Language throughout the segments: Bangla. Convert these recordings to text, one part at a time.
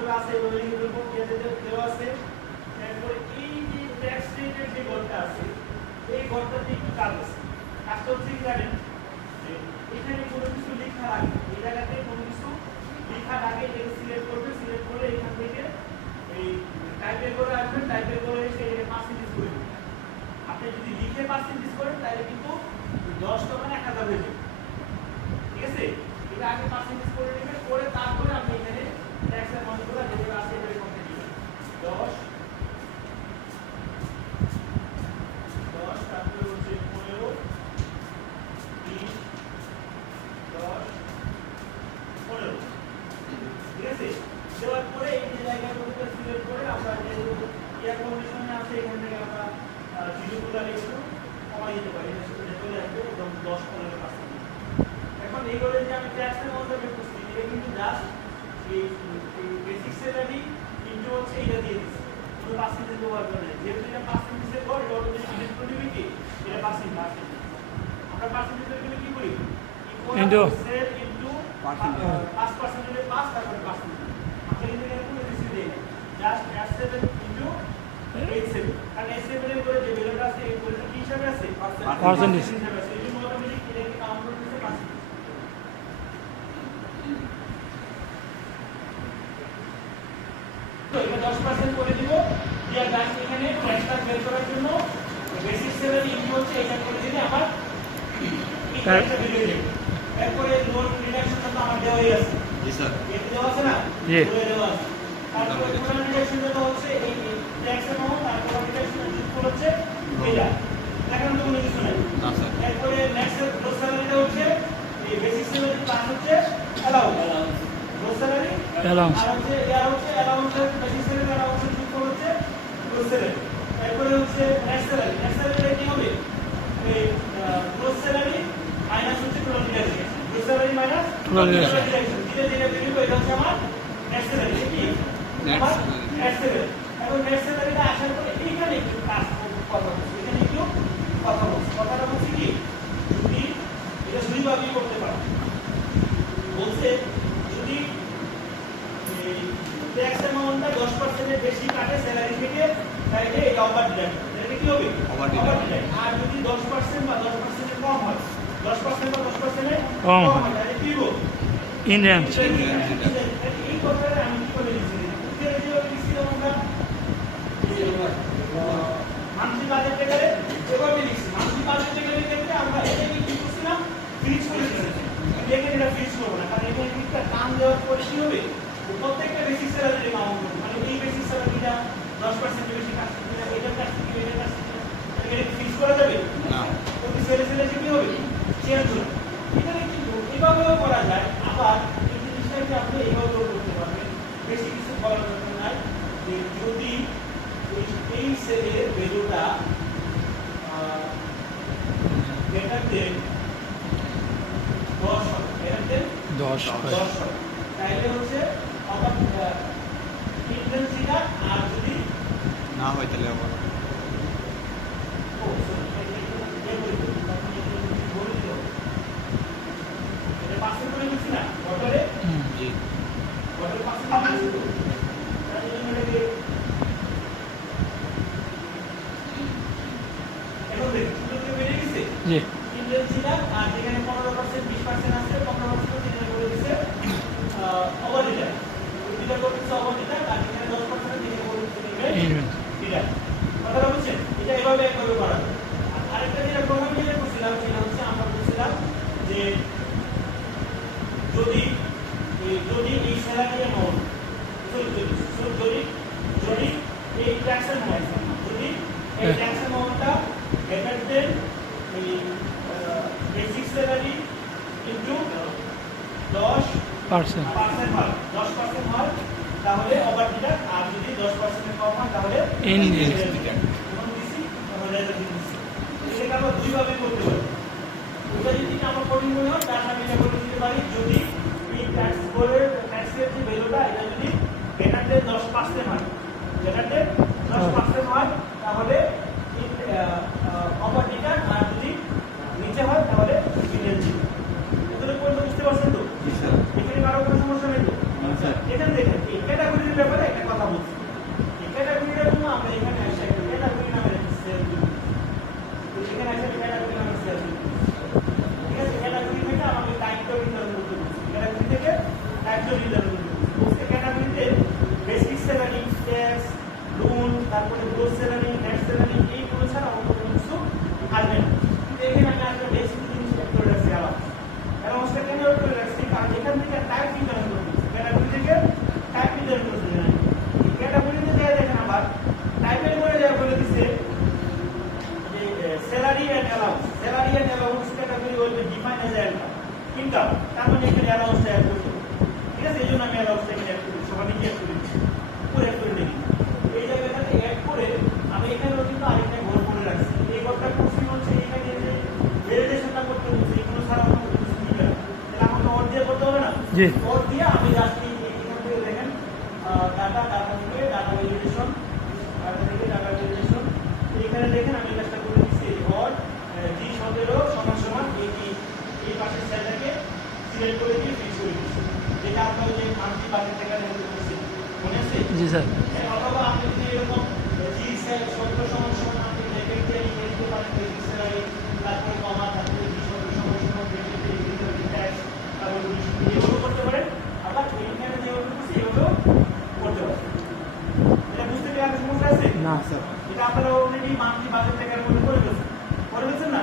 যেগুলো আছে ওই লিখিত প্রক্রিয়াতে দেওয়া আছে। তারপরে এই যে ট্যাক্স রেটের যে ঘরটা আছে এই ঘরটাতে একটু কাজ আছে। কাজটা হচ্ছে কি জানেন, যে এখানে কোনো কিছু লেখার আগে এই জায়গাতে কোনো কিছু লেখার আগে এটাকে সিলেক্ট করবে, সিলেক্ট করে এখান থেকে এই টাইপের করে আসবেন, টাইপের করে এসে এটাকে পার্সেন্টেজ করে দিবেন। আপনি যদি লিখে পার্সেন্টেজ করেন তাহলে কিন্তু 10 টাকা 1000 হয়ে যাবে। ঠিক আছে, এটা আগে পার্সেন্টেজ করে নেবেন, করে তারপরে আপনি এখানে ট্যাক্স অ্যামাউন্টগুলো যেগুলো আছে এটাকে করতে দিবেন। 10 তারপরে হচ্ছে 15 20 10 15। ঠিক আছে, দেওয়ার পরে এই যে জায়গাগুলোকে সিলেক্ট করে আমরা যে এয়ার কন্ডিশনে আছে এখান থেকে আমরা জিরোগুলো একটু কমাই দিতে পারি, এটা সেটা চলে আসবে একদম 10-15%। এখন এইগুলো যে আমি ট্যাক্স অ্যামাউন্ট বের করছি এটা কিন্তু জাস্ট এই বেসিক স্যালারি কিন্তু হচ্ছে এটা দিয়ে দিচ্ছি, কোনো পার্সেন্টেজ ব্যবহার করে না। যেহেতু এটা পার্সেন্টেজের পর এটা অলরেডি সিলেক্ট করে দিবে কি এটা পার্সেন্টেজ। আমরা পার্সেন্টেজের জন্য কি করি, ইন্টু সেল ইন্টু 5% এর 5 তারপরে পার্সেন্টেজ। আমরা কিন্তু এখানে কোনো কিছু দেই না, জাস্ট f7 ইন্টু h7, কারণ h7 এর পরে যে ভ্যালুটা আছে এই ভ্যালুটা কি হিসাবে আছে, পার্সেন্টেজ হিসাবে আছে। এই জন্য অটোমেটিক এটাকে কাউন্ট করে দিতে পার্সেন্টেজ। তো এটা 10% করে দিব, দিয়া গাইস এখানে ট্যাক্সটা বের করার জন্য বেসিক স্যালারি ইনপুট হচ্ছে এটা করে দিলে আমার ট্যাক্সটা বের হয়ে যাবে। এরপরে লোন রিডাকশনটা তো আমার দেওয়াই আছে। জি স্যার, এতে দেওয়া আছে না, জি দেওয়া আছে। তারপরে লোন রিডাকশনটা হচ্ছে এই ট্যাক্স অ্যামাউন্ট আর লোন রিডাকশন যুক্ত হচ্ছে এটা দেখানোর তো কোনো কিছু নাই না স্যার। এরপরে নেক্সট গ্রোস স্যালারিটা হচ্ছে এই বেসিক স্যালারি প্লাস হচ্ছে অ্যালাউন্স, গ্রোস স্যালারি অ্যালাউন্স আর হচ্ছে এর হচ্ছে অ্যালাউন্স বেসিক স্যালারি অ্যালাউন্স যুক্ত হচ্ছে গ্রোস স্যালারি। এরপরে হচ্ছে নেক্সট স্যালারি কি হবে, এই গ্রোস স্যালারি মাইনাস হচ্ছে total reduction, gross salary minus total reduction যেটা যেটা বেরিয়ে এটা হচ্ছে আমার নেক্সট স্যালারি। কি নেক্সট স্যালারি। এখন নেক্সট স্যালারিটা আসার পরে এখানে একটু কাজ কথা বলছি, এখানে একটু কথা বলছি। কথাটা বলছি কি, যদি এটা দুই ভাবে করতে পারো, বলছে যদি ট্যাক্স অ্যামাউন্টটা 10% এর বেশি কাটে স্যালারি থেকে তাহলে এটা ওভার ডিডাক্ট, এটা কি হবে ওভার ডিডাক্ট। আর যদি 10% বা 10% এর কম হয়, 10% বা 10% এর কম হয় তাহলে কি হবে ইন রেঞ্জ। এই কথাটা আমি কি করে লিখছি, উত্তরে যেভাবে লিখছিলাম আমরা মান্থলি বাজেট টেকারে এভাবে লিখছি। মান্থলি বাজেট টেকারের ক্ষেত্রে আমরা এটাকে কি করছিলাম, ফিক্স করে দিয়েছি। এখানে এটা ফিক্স করব না, কারণ এখানে একটা টান দেওয়ার পরে কি হবে, প্রত্যেকটা বেসিক স্যালারি কাউন্ট করবে, মানে এই বেসিক স্যালারিটা 10% বেশি কাটছে কিনা, এটার কাটছে কিনা, এটার কাটছে কিনা, এটা কি ফিক্স করা যাবে না। প্রতি সেলে কি হবে, চেঞ্জ হবে। এখানে কিন্তু এভাবেও করা যায়, আবার এই জিনিসটাকে আপনি এইভাবেও করতে পারবেন। বেশি কিছু করার দরকার নাই, যে যদি এই সেলের ভ্যালুটা গ্রেটার দেন 10 হয়, গ্রেটার দেন 10 হয়, তাহলে হচ্ছে আবার ইন্টেন্সিটা, আর যদি না হয় তাহলে আবার এটা পার্সেন্ট করে দিচ্ছি না অর্ডারে, জি অর্ডারে পার্সেন্ট আছে তো, তার জন্য এটাকে এখন দেখুন শুরুতে বেড়ে গেছে জি ইন্টেন্সিটা, আর যেখানে 15% 20% আছে 15% যেখানে বলে দিচ্ছে ওভার ডিডাক্ট, এটা করতেছে ওভার ডিডাক্ট, আর যেখানে 10% যেখানে বলে দিচ্ছে ডিডাক্ট। কথাটা বুঝছেন, এটা এভাবে একভাবে করা যায়। আর আরেকটা যেটা প্রথমে যেটা করছিলাম সেটা হচ্ছে আমরা বলছিলাম যে যদি এই স্যালারি অ্যামাউন্ট যদি এই ট্যাক্স অ্যামাউন্ট যদি এই ট্যাক্স অ্যামাউন্টটা গ্রেটার দেন এই বেসিক স্যালারি ইনটু 10% হয়, 10% হয় তাহলে ওভার ডিডাক্ট, আর যদি 10% এর কম হয় তাহলে ইন ডিডাক্ট। কোন দিছি তাহলে এটা দিছি, এটা আমরা দুই ভাবে করতে পারি। ওটা যদি আমরা কঠিন মনে হয় তাহলে আমি এটা করে দিতে পারি, যদি এই ট্যাক্স বোর্ডের ট্যাক্সের যে ভ্যালুটা এটা যদি গ্রেটার দেন 10% হয়, গ্রেটার দেন 10% হয় তাহলে ওভার ডিডাক্ট, আর যদি নিচে হয় তাহলে ইনডেন্সি। এগুলো পর্যন্ত বুঝতে পারছেন তো? জি স্যার। এখানে কারো কোনো সমস্যা নেই তো? স্যার এখানে দেখেন এই ক্যাটাগরি দায়িত্ব নির্ধারণ করতে বলছে। বলছে ক্যাটাগরিতে বেসিক স্যালারি, ট্যাক্স, লোন, তারপরে গ্রোস স্যালারি, নেট স্যালারি এইগুলো ছাড়া অন্য কোনো কিছু আসবে না। কিন্তু এখানে আমি আসলে বেশ কিছু জিনিস অ্যাড করে রাখছি আবার। অ্যালাউন্সটা কেন অ্যাড করে রাখছি? কারণ এখান থেকে টাইপ নির্ধারণ করতে বলছে। ক্যাটাগরি থেকে টাইপ নির্ধারণ করতে বলছে। ক্যাটাগরিতে যায় দেখেন আবার টাইপের করে যায় বলে দিচ্ছে salary and allowance. Salary and allowance category will be defined as income. তার মানে এখানে allowance টা অ্যাড করতে হবে। ঠিক আছে, এইজন্য আমি allowance টা এখানে অ্যাড করি, সবাই কি অ্যাড করি, পুরো অ্যাড করে দিই। এই জায়গাটাতে অ্যাড করে আমি এখানেও কিন্তু আরেকটা ঘর করে রাখছি। এই ঘরটা করছি হচ্ছে এখানে যে ভ্যালিডেশনটা করতে বলছি, এগুলো ছাড়া আমার কোনো কিছু দিবে না। তাহলে আমাকে অর দিয়ে করতে হবে না? জি। অর দিয়ে আমি জাস্ট এখান থেকে দেখেন ডাটা থেকে ডাটা ভ্যালিডেশন, ডাটা থেকে ডাটা ভ্যালিডেশন এখানে দেখেন আমি কাজটা করে দিচ্ছি অর G17 সমান সমান এই পাশের সেলটাকে সিলেক্ট করে দিয়ে ফিক্স করে দিচ্ছি, যেটা আপনার যে মান্থলি বাজেট থেকে দেখতে পাচ্ছি মনে আছে? জি স্যার। অথবা আপনি যদি এরকম G17 সমান সমান আপনি ব্র্যাকেট দিয়ে লিখতে পারেন বেসিক স্যালারি, তারপরে কমা, তারপরে G17 সমান সমান ব্র্যাকেট দিয়ে লিখতে ট্যাক্স, তারপরে এগুলো করতে পারেন। আবার এইখানে যেগুলো করছি এগুলো করতে পারেন। এটা বুঝতে কি আর সমস্যা আছে? না স্যার। এটা আপনারা অলরেডি মান্থলি বাজেট টেকার মধ্যে করে ফেলছেন না?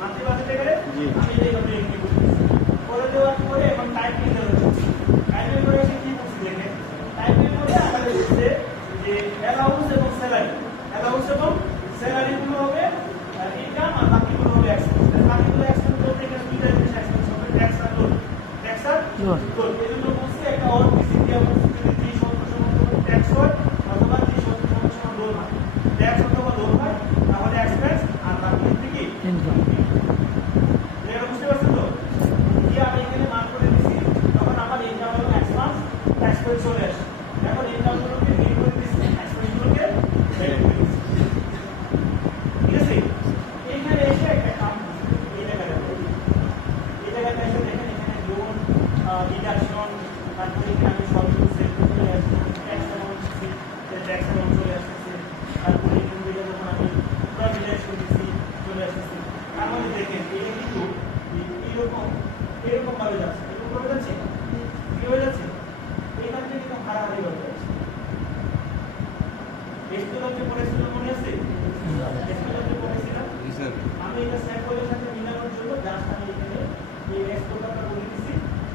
মান্থলি বাজেট টেকারে আমি এইভাবে লিখে করতেছি। করে দেওয়ার পরে এখন টাইপ নিতে হচ্ছে। টাইপের করে এসে কি করছি দেখেন, টাইপের করে আমাদের হচ্ছে যে অ্যালাউন্স এবং স্যালারি, অ্যালাউন্স এবং স্যালারি গুলো হবে ইনকাম আর বাকিগুলো হবে এক্সপেন্স। বাকিগুলো এক্সপেন্স বলতে এখানে দুইটা জিনিস এক্সপেন্স হবে, ট্যাক্স আর লোন। ট্যাক্স আর লোন। এজন্য বলছি একটা অর পিসি দিয়ে বলছি যদি G17 সমান ট্যাক্স হয় অথবা G17 সমান লোন হয়, ট্যাক্স অথবা লোন হয় তাহলে এক্সপেন্স আর বাকি কি ইনকাম। এটা বুঝতে পারছেন তো? কি আমি এখানে মার্ক করে দিছি, তখন আমার ইনকাম এবং এক্সপেন্স চলে আসে। এখন ইনকাম গুলোকে বের করে দিছি, এক্সপেন্স গুলোকে বের করে দিছি। ঠিক আছে, এইখানে এসে একটা কাম এই জায়গাটা এসে দেখেন এখানে লোন ডিডাকশন, তারপরে এখানে আমি সব কিছু সেট করে আসছি, ট্যাক্স অ্যামাউন্ট চলে আসছে, তারপরে এখান থেকে যখন আমি প্রভিডেন্ট করতেছি চলে আসতেছি। তার মানে দেখেন এটা কিন্তু এরকম ভাবে যাচ্ছে, এরকম ভাবে যাচ্ছে, কি হয়ে যাচ্ছে, এখান থেকে কিন্তু হারাহারি হয়ে যাচ্ছে। এস্টুডেন্টকে পড়েছিল মনে আছে? এস্টুডেন্টকে পড়েছিলাম আমি এটা স্যাম্পলের সাথে মিলানোর জন্য জাস্ট আমি এখানে এই এক্সপোর্টটা করে দিছি।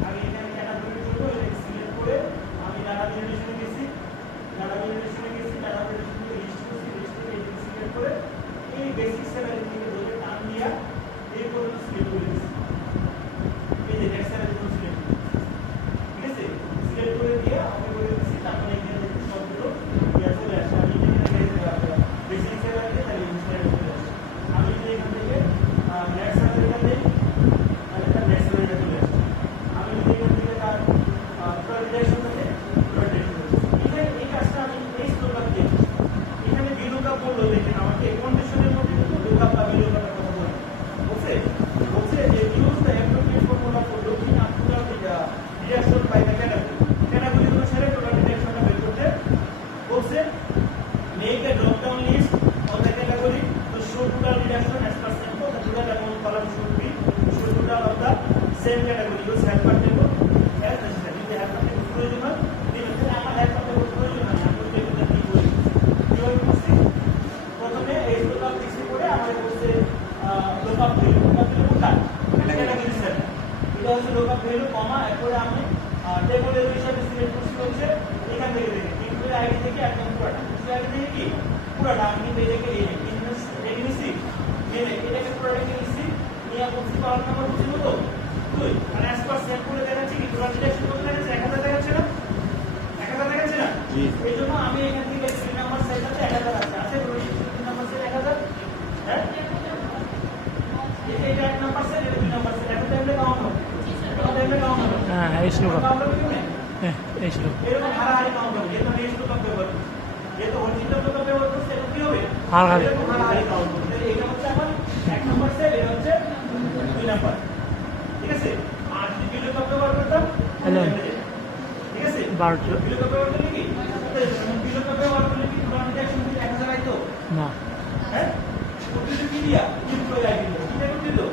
আমি এখানে ক্যাটাগরির জন্য এটা সিলেক্ট করে আমি ডাটা ভ্যালিডেশনে গেছি, ডাটা ভ্যালিডেশনে লিস্ট করছি, লিস্ট থেকে এই সিলেক্ট করে এই বেসিক স্যালারি থেকে ধরে টান দিয়া এই পর্যন্ত সিলেক্ট করে দিছি। এই যে নেক্সট স্যালারি জন্য সিলেক্ট করে ঠিক আছে, সিলেক্ট করে দিয়ে আমি করে দিছি। তারপরে এখানে দেখতে সবগুলো ইয়া চলে আসে। আমি এখানে বেসিক স্যালারি তাহলে স্যালারি চলে আসে। আমি যদি এখান থেকে নেক্সট স্যালারিটা দেই তাহলে তার নেক্সট স্যালারিটা চলে আসে। আমি যদি এখান থেকে তার প্রভিডেন্টটা দেই প্রভিডেন্ট এই কাজটা আমি এই স্টোরটা দিয়ে এখানে বিলুকা বললো দেখেন আমাকে কন্ডিশনের মধ্যে কিন্তু লুকআপ বা বিলুকাপের কথা বলছে যে use the appropriate formula for looking up to the deduction by the category অনুসারে টোটাল ডিডাকশনটা বের করতে বলছে। Make a drop down list of the category to show total deduction as per sample the total amount column should be show total of the same category use helper table as necessary. যদি হেল্পার টেবল প্রয়োজন হয় তাহলে আমার হেল্পার টেবল প্রয়োজন হয় আমি টেবিলটা কি করি কিভাবে করছি। প্রথমে এই লুকআপ লিস্ট করে আমাদের বলছে লুকআপ ভ্যালু কোনটা ক্যাটাগরি সেট, এটা হচ্ছে লুকআপ ভ্যালু কমা, এরপরে আমি টেবলের হিসাবে সিলেক্ট করছি হচ্ছে এখান থেকে দেখে ইনপুট আইডি থেকে একদম পুরোটা, ইনপুট আইডি থেকে কি পুরোটা আমি এটাকে নিচ্ছি, এটাকে পুরোটাকে নিচ্ছি নিয়ে বলছি কলাম নাম্বার বুঝিব তো 2 মানে অ্যাজ পার সেট করে দেখাচ্ছি কি টোটাল ডিডাকশন কত দেখাচ্ছে 1000 দেখাচ্ছে না, 1000 দেখাচ্ছে না। এই জন্য আমি এখান থেকে 3 নাম্বার সেটটাতে 1000 আছে রোল 3 নাম্বার সেট 1000 হ্যাঁ এটা 1 নাম্বার সেট এটা 2 নাম্বার সেট এটা টাইমে কাউন্ট হবে, এটা টাইমে কাউন্ট হবে। হ্যাঁ এই শ্লোক এই শ্লোক এরকম হারাহারি কাউন্ট হবে, এটা এই শ্লোক ব্যবহার করছি, যেহেতু অরিজিনাল শ্লোক ব্যবহার করছি এটা কি হবে হারাহারি কাউন্ট হবে। তাহলে এটা হচ্ছে আমার 1 নাম্বার সেট, এটা হচ্ছে 2 নাম্বার, ঠিক আছে। আর যদি বিলুপ ব্যবহার করতাম ঠিক আছে 12 বিলুপ ব্যবহার করলে কি বিলুপ ব্যবহার করলে কি টোটাল ডিডাকশন কি 1000 আইতো না, হ্যাঁ ওটা কি দিয়া ইমপ্লয়ি আইডি এটা করতে তো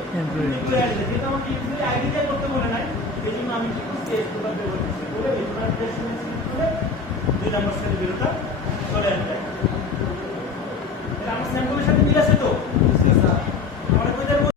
ইমপ্লয়ি আইডি যেটা আমাকে ইমপ্লয়ি আইডি দিয়ে করতে বলে নাই, এই জন্য আমি কি করছি এই টোটাল ব্যবহার করছি। করে রিফারেন্স ডেস্টিনেশন সিলেক্ট করে 2 নম্বর সেলে বেরোটা চলে আসবে। এটা আমরা স্যাম্পলের